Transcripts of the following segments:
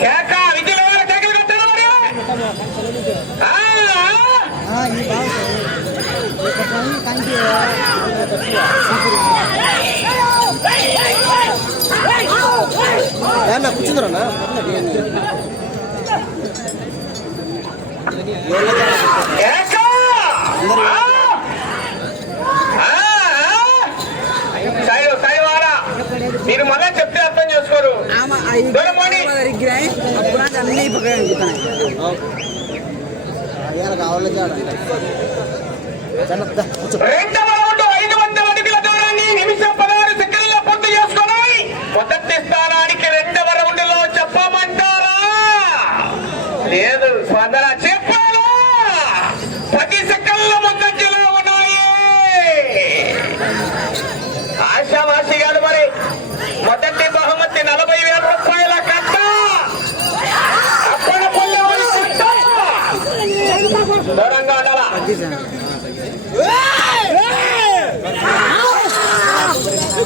கேக்கா விஜய் கேக்கல கட்டணும் ஏன்னா குச்சுந்துடா கேக்கா! చెప్తే అర్థం చేసుకోరు. రెండవ రౌండ్ ఐదు వందల అడుగుల దూరాన్ని నిమిషం పదహారు సెకండ్లలో పూర్తి చేసుకుని మొదటి స్థానానికి రెండవ రౌండ్లో చెప్పమంటారా లేదు స్పందన చెప్పాలా పది సెకండ్ల ముందంజలో ఉన్నాయి ఆశావాసి గారు మరి మొదటి బహుమతి నలభై వేల రూపాయల కట్ట అప్పనపల్లి వారి కట్ట దూరంగా ఉండాలా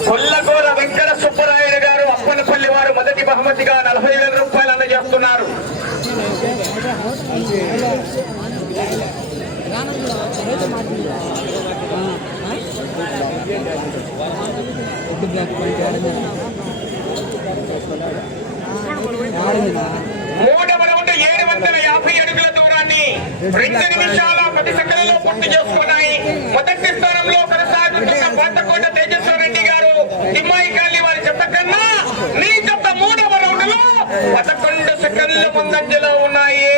కొల్లగూర వెంకట సుబ్బరాయుడు గారు అప్పనపల్లి వారు మొదటి బహుమతిగా నలభై వేల రూపాయలు అందజేస్తున్నారు. మూడవ రౌండ్ ఏడు వందల యాభై అడుగుల దూరాన్ని రెండు నిమిషాల పది సెకండ్లలో పూర్తి చేసుకున్నాయి. మొదటి స్థానంలో కొనసాగుతున్న పాతకోట తేజస్వర రెడ్డి గారు తిమ్మాయి కాలి వారి చెత్త కన్నా నీ చెత్త మూడవ రౌండ్లో పదకొండు సెకండ్ల ముందంజలో ఉన్నాయి.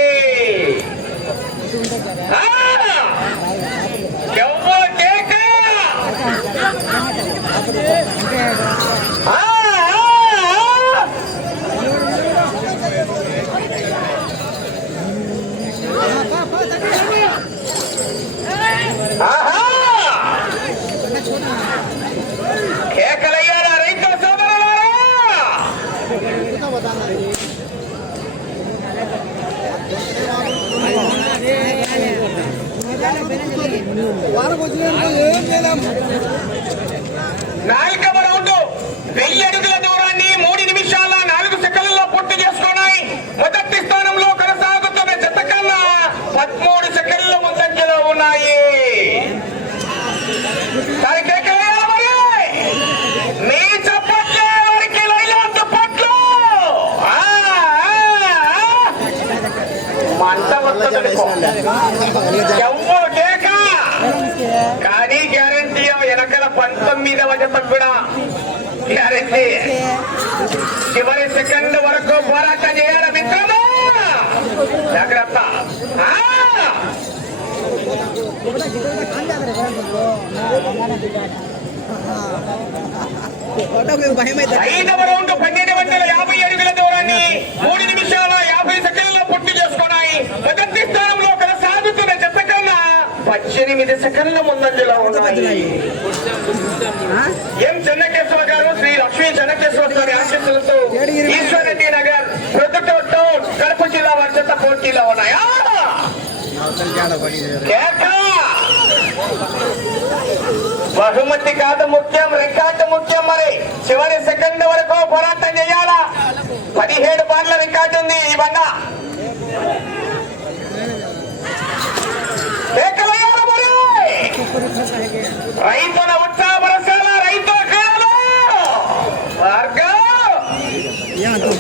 కేకలయ్యారా రైతుల సోదరులారా నాలుగవ రౌండ్ వెయ్యి అడుగుల దూరాన్ని మూడు నిమిషాల నాలుగు సెకండ్లలో పూర్తి చేసుకున్నాయి మొదటి స్థానంలో కొనసాగుతున్న జత కన్నా పదమూడు సెకండ్ల ముందంజలో ఉన్నాయి సరే, కేకలేయాలా మరి? మీ చప్పట్లే వారికి లైలా దుప్పట్లు. ఆ, ఆ, ఆ. మంట వస్తుందనుకో. ఎవ్వో కేక కానీ గ్యారంటీ వెనకల పంతొమ్మిదవ జత కూడా గ్యారంటీ చివరి సెకండ్ వరకు పోరాటం చేయాలి మిత్రమా జాగ్రత్త ఆ! భయం అయితే ఐదవ రౌండ్ పన్నెండు వందల యాభై అడుగుల దూరాన్ని మూడు నిమిషాల యాభై సెకండ్లలో పూర్తి చేసుకున్నాయి మొదటి స్థానంలో కొనసాగుతున్న జత కన్నా పద్దెనిమిది సెకండ్ల ముందంజలో ఉన్నాయి ఎం చెన్నకేశ్వర గారు శ్రీ లక్ష్మీ చెన్నకేశ్వర స్వామి ఆశీస్సులతో ఈశ్వరెడ్డి నగర్ ప్రొద్దుటూరు టౌన్ కడప జిల్లా వారి జత పోటీలో ఉన్నాయా కేక! బహుమతి కాదు ముఖ్యం రికార్డు ముఖ్యం మరి. చివరి సెకండ్ వరకు పోరాటం చేయాలా? పదిహేడు బార్ల రికార్డు ఉంది ఈ బండ రైతుల ఉత్సాహపరచాల భార్గవ్!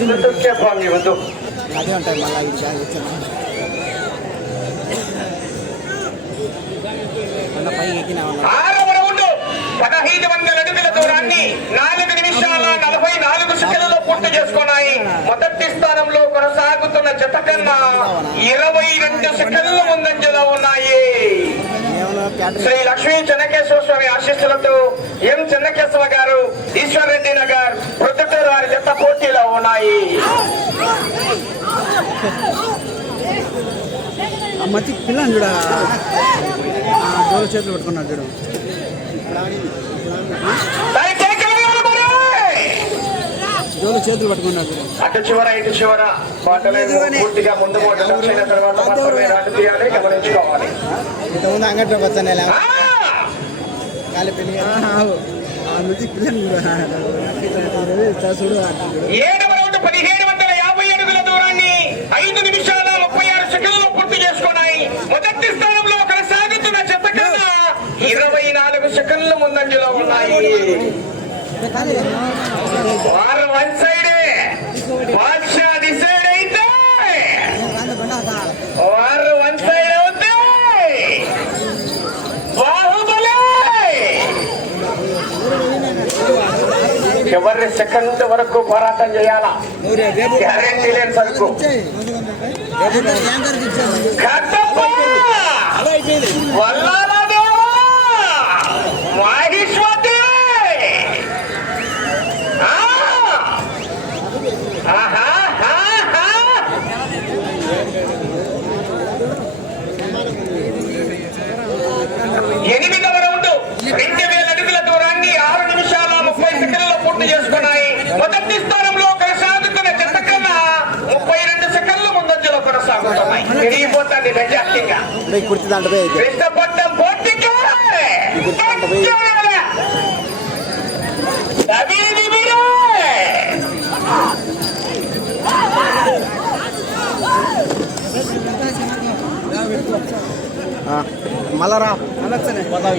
వద్దు, చెప్పండి, వద్దు. అదే ఉంటాయి మళ్ళీ పదహైదు వందల అడుగుల దూరాన్ని నాలుగు నిమిషాల నలభై నాలుగు సెకండ్లలో పూర్తి చేసుకున్నాయి. మొదటి స్థానంలో కొనసాగుతున్న జత కన్నా ఇరవై రెండు సెకండ్ల ముందంజలో ఉన్నాయి. శ్రీ లక్ష్మీ చెన్నకేశ్వర స్వామి ఆశీస్సులతో ఎం చెన్నకేశ్వర గారు ఈశ్వర్ రెడ్డి నగర్ ప్రొద్దుటూరు వారి జత పోటీలో ఉన్నాయి. మచ్చి పిల్లని డోర్ చేతులు పట్టుకున్నాడు చూడు చేతులు పట్టుకున్నాడు అటు చివర ఇటు చివర బాటలేదు పూర్తిగా ముందు తర్వాత మాత్రమే రాటు తీయాలి గమనించుకోవాలి ఇంతకుముందు అంగట్లో ఆ! కాలి పెళ్ళి. ఆ నుంచి చూడు ఇట్లా చూడు అట్లా చూడు ఏడవ రౌండ్ పదిహేడు వందల యాభై అడుగుల దూరాన్ని ఐదు నిమిషాల ముప్పై ఆరు సెకండ్లు పూర్తి చేసుకున్నాయి మొదటి స్థానంలో కొనసాగుతున్న చెత్త కన్నా ఇరవై నాలుగు సెకండ్ల ముందంజలో ఉన్నాయి. వారు వన్ సైడే. బాద్షా డిసైడ్ అయితే. వారు వన్ సైడ్ అవుతే. బాహుబలి. చివరి సెకండ్ వరకు పోరాటం చేయాలా? గ్యారెంటీ లేని సరుకు. కట్టప్ప! கொண்டு போய் கொடுத்துதாண்ட போய் கொடுத்தாண்ட போய் மலரா? பதா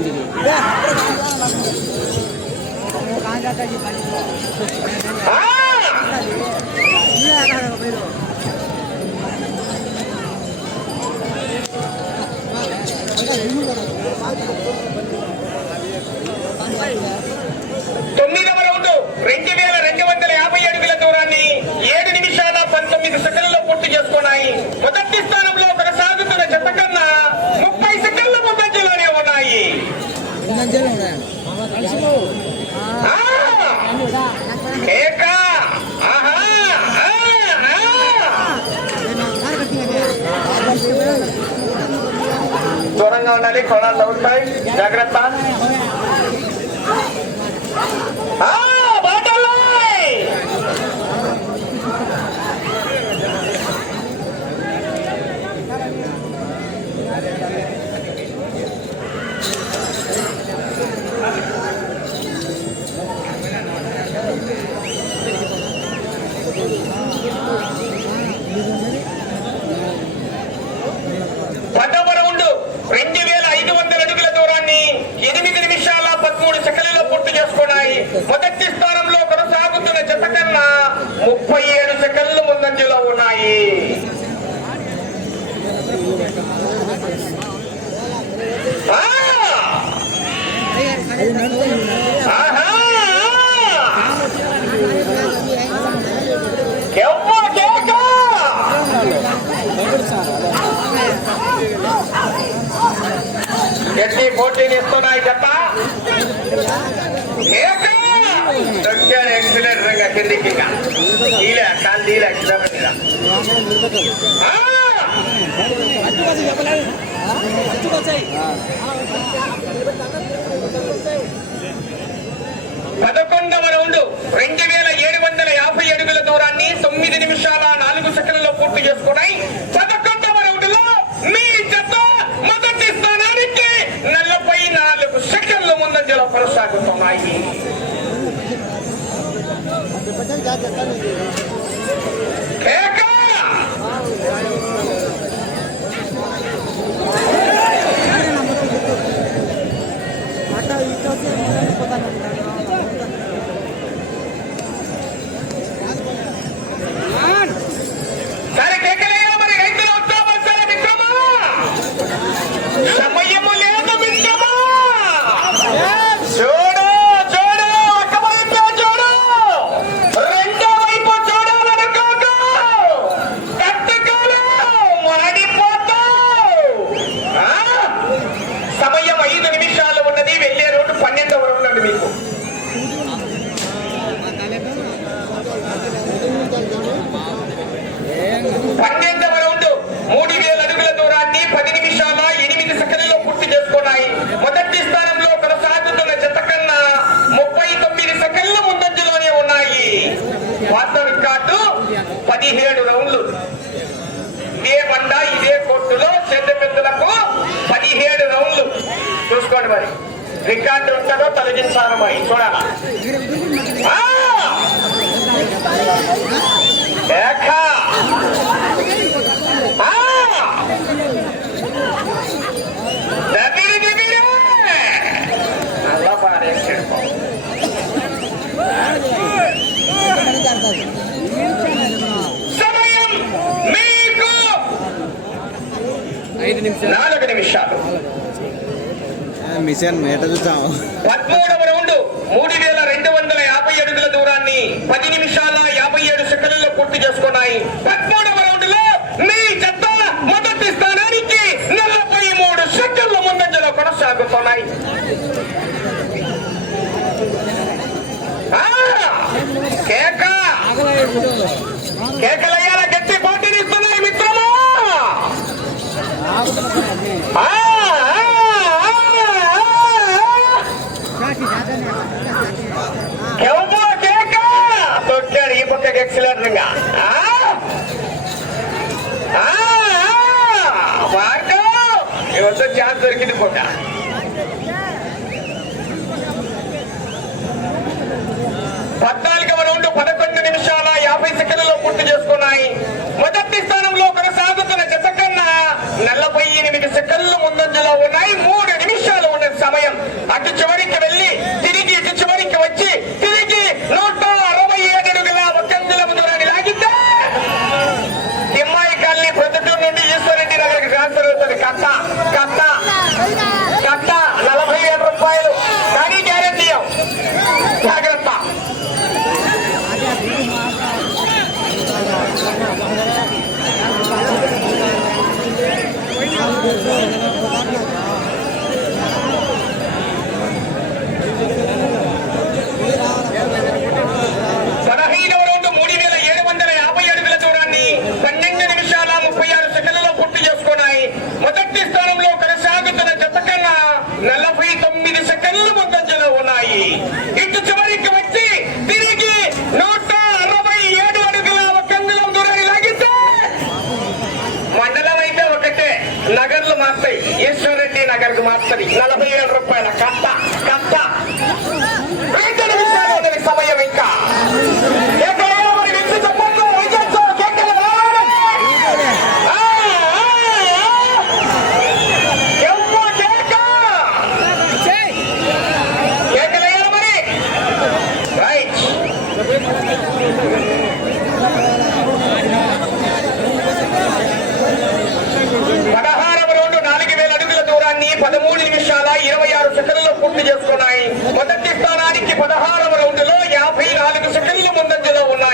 తొమ్మిదవ రౌండ్ రెండు వేల రెండు వందల యాభై అడుగుల దూరాన్ని ఏడు నిమిషాల పంతొమ్మిది సెకండ్లలో పూర్తి చేసుకున్నాయి. మొదటి స్థానంలో प्रसन्न होणारे खोळा लावून काय जागृत पान हा ఎక్సలెంట్ రంగా ఇంకా. కాలు దీలే పదకొండవ రౌండ్ రెండు వేల ఏడు వందల యాభై అడుగుల దూరాన్ని తొమ్మిది నిమిషాల నాలుగు సెకండ్లలో పూర్తి చేసుకున్నాయి. పదకొండవ రౌండ్లో మీ జత మొదటి స్థానానికి నలభై నాలుగు సెకండ్ల ముందంజలో కొనసాగుతున్నాయి. కేక! సరే కేకలేయా మరి రైతులు వస్తామా సరే మిత్రమా సమయము లేదు మిత్రమా చూడు చూడు ఒక వైపు చూడు రెండో వైపు చూడాలనుకోకు తట్టుకోలు మాడిపోతావు ఆ? సమయం ఐదు నిమిషాలు ఉన్నది వెళ్ళే రోడ్డు రౌండ్ మీకు. పన్నెండవ రౌండ్ మూడు వేల అడుగుల దూరాన్ని పది నిమిషాల ఎనిమిది సెకండ్లో పూర్తి చేసుకున్నాయి. మొదటి స్థానంలో కొనసాగుతున్న జత కన్నా ముప్పై తొమ్మిది సెకండ్ల ముందంజలోనే ఉన్నాయి. పాత రికార్డు పదిహేడు రౌండ్లు. ఇదే బండ ఇదే కోర్టులో చెడ్డ పెద్దలకు పదిహేడు రౌండ్లు. చూసుకోండి మరి. రికార్డు ఉంటుందో తొలగించాలి మరి చూడాలా? సమయం మీకు నాలుగు నిమిషాలు. మిషన్ మూడు వేల రెండు వందల యాభై అడుగుల దూరాన్ని పది యాభై ఏడు చేసుకున్నాయి. పద్మూడవ రౌండ్లో మూడు కేకలయ్యాల గట్టి పోటీనిస్తున్నాయి మిత్రమా? ఎవరో? ఈ పక్కకి ఛాన్స్ దొరికింది పూట పద్నాలుగవ పదకొండు నిమిషాల యాభై సెకండ్లలో పూర్తి చేసుకున్నాయి. మొదటి స్థానంలో కొనసాగుతున్న జత కన్నా నలభై ఎనిమిది సెకండ్లు ముందంజలో ఉన్నాయి. మూడు சமயம். அட்டு சுவருக்கு வெள்ளி திரு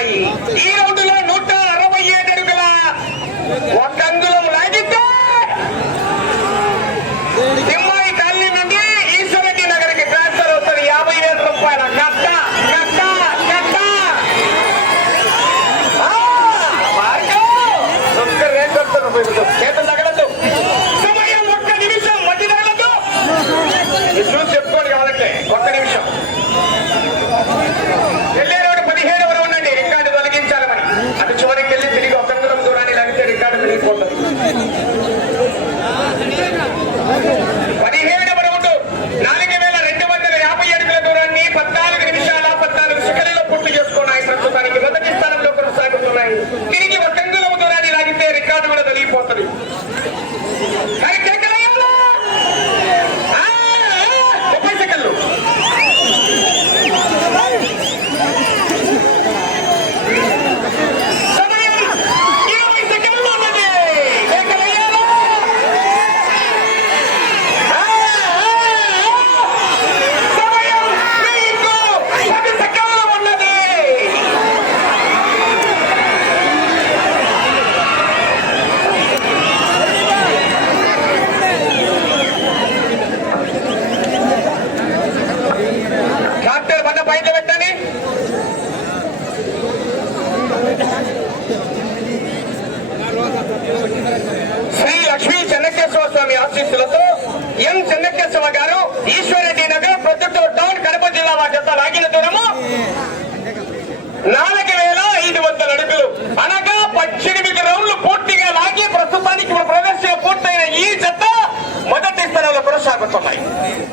ఉన్నాయి ఈ రౌండ్ లో నూట 不得ส